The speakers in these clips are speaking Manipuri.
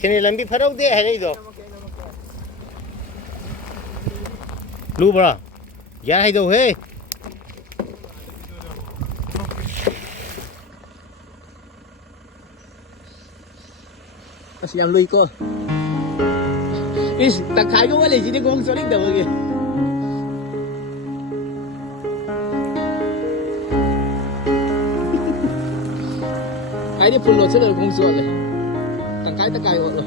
Sini lambi farau deh hari itu. Lu bro, ya itu hei. Siang lui ko. Is tak khai ko wala sini kong solik daw lagi. Ai dia pulo sila kong sol. Tak khai ko lo.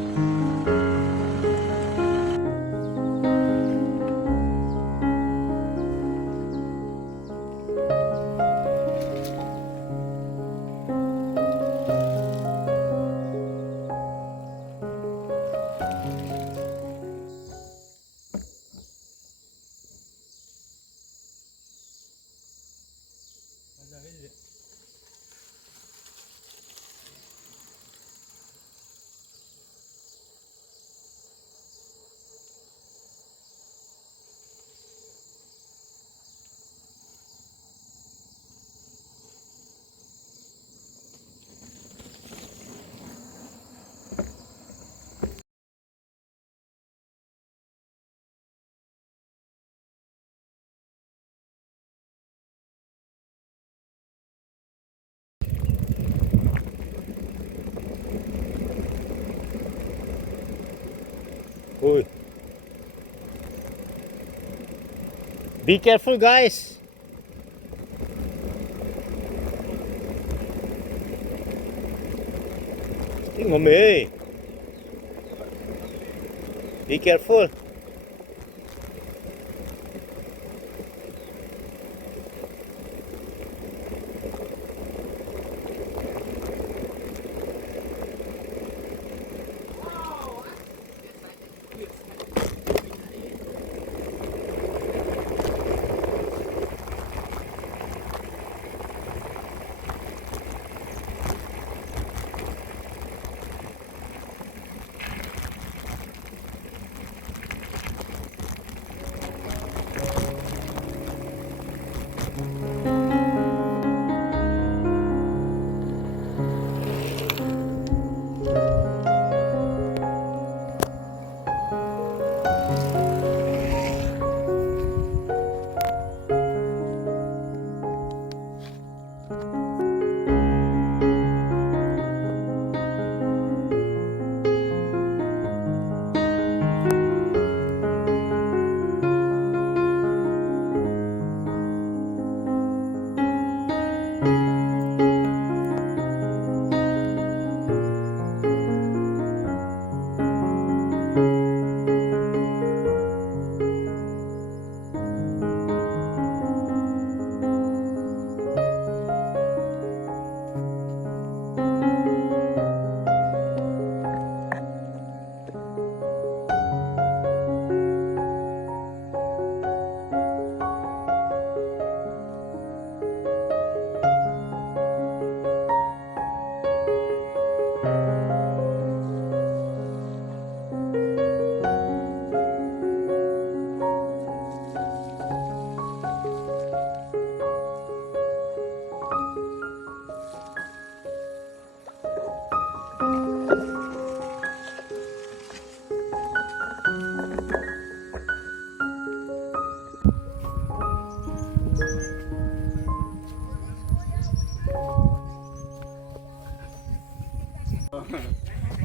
Oi. Be careful, guys. Ngome. Be careful.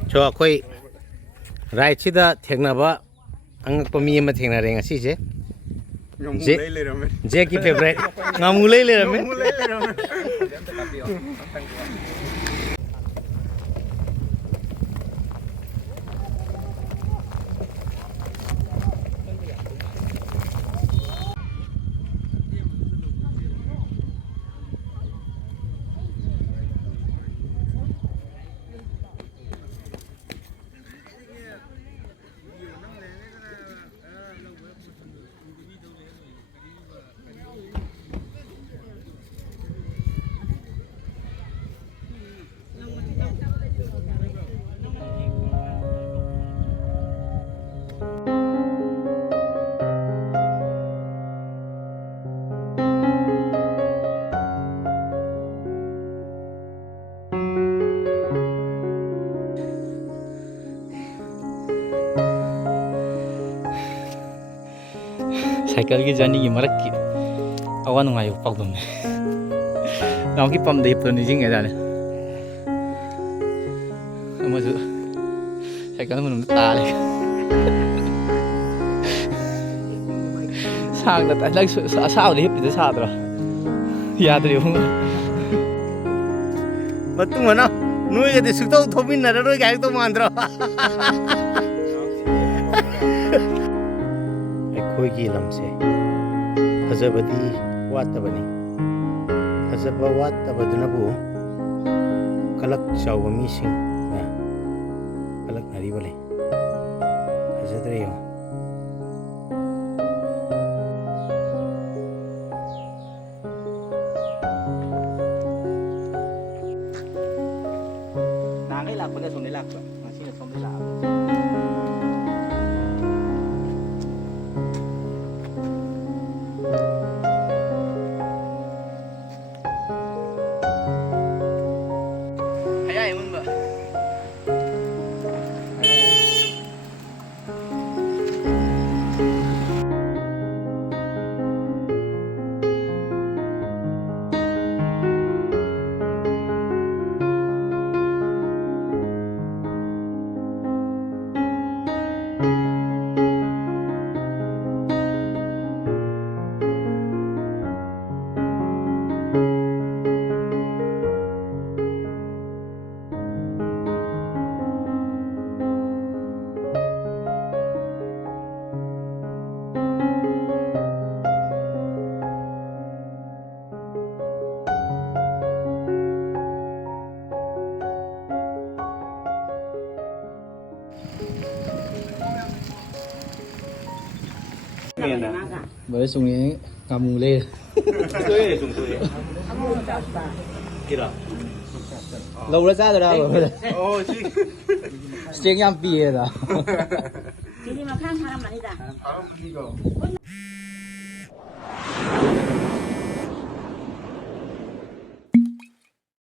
저 거의 라이치다 택나봐 angpami ma thengna renga si je je ki favorite ngamulai le rame ꯁꯥꯏꯀꯜꯒꯤ ꯖꯔꯅꯤꯒꯤ ꯃꯔꯛꯀꯤ ꯑꯋꯥ ꯅꯨꯡꯉꯥꯏ ꯄꯥꯎꯗꯝꯅꯦ ꯅꯍꯥꯟꯒꯤ ꯄꯝꯗ ꯍꯤꯞꯄꯗꯣ ꯅꯤꯡꯁꯤꯡꯉꯦ ꯍꯥꯏꯇꯥꯔꯦ ꯑꯃꯁꯨ ꯁꯥꯏꯀꯜ ꯃꯅꯨꯡꯗ ꯇꯥꯔꯦ ꯁꯥꯡꯅ ꯑꯁꯥꯕꯗ ꯍꯤꯞꯄꯤꯗ ꯁꯥꯗ꯭ꯔꯣ ꯌꯥꯗ꯭ꯔꯦ ꯃꯇꯨꯡ ꯃꯅꯥꯎ ꯅꯣꯏꯒꯗꯤ ꯁꯨꯛꯇꯧ ꯊꯧꯃꯤꯟꯅꯔꯔꯣꯏ ꯍꯥꯏꯔꯛꯇꯧ ꯃꯥꯟꯗ꯭ꯔꯣ ꯑꯩꯈꯣꯏꯒꯤ ꯂꯝꯁꯦ ꯐꯖꯕꯗꯤ ꯋꯥꯠꯇꯕꯅꯤ ꯐꯖꯕ ꯋꯥꯠꯇꯕꯗꯨꯅꯕꯨ ꯀꯂꯛ ꯆꯥꯎꯕ ꯃꯤꯁꯤꯡꯅ ꯀꯂꯛꯅꯔꯤꯕ ꯂꯩ ꯐꯖꯗ꯭ꯔꯦ ꯌꯦꯡꯉꯣ ꯅꯍꯥꯟꯒꯩ ꯂꯥꯛꯄꯅ ꯁꯣꯝꯗꯩ ꯂꯥꯛꯄ ꯉꯁꯤꯅ ꯁꯣꯝꯗꯩ ꯂꯥꯛꯑꯕ 하야 이문 봐. Bởi sung này cầm mù lên. Lâu đã ra rồi đâu rồi. Tiếng em bìa rồi. Jadi makan haram lah kita.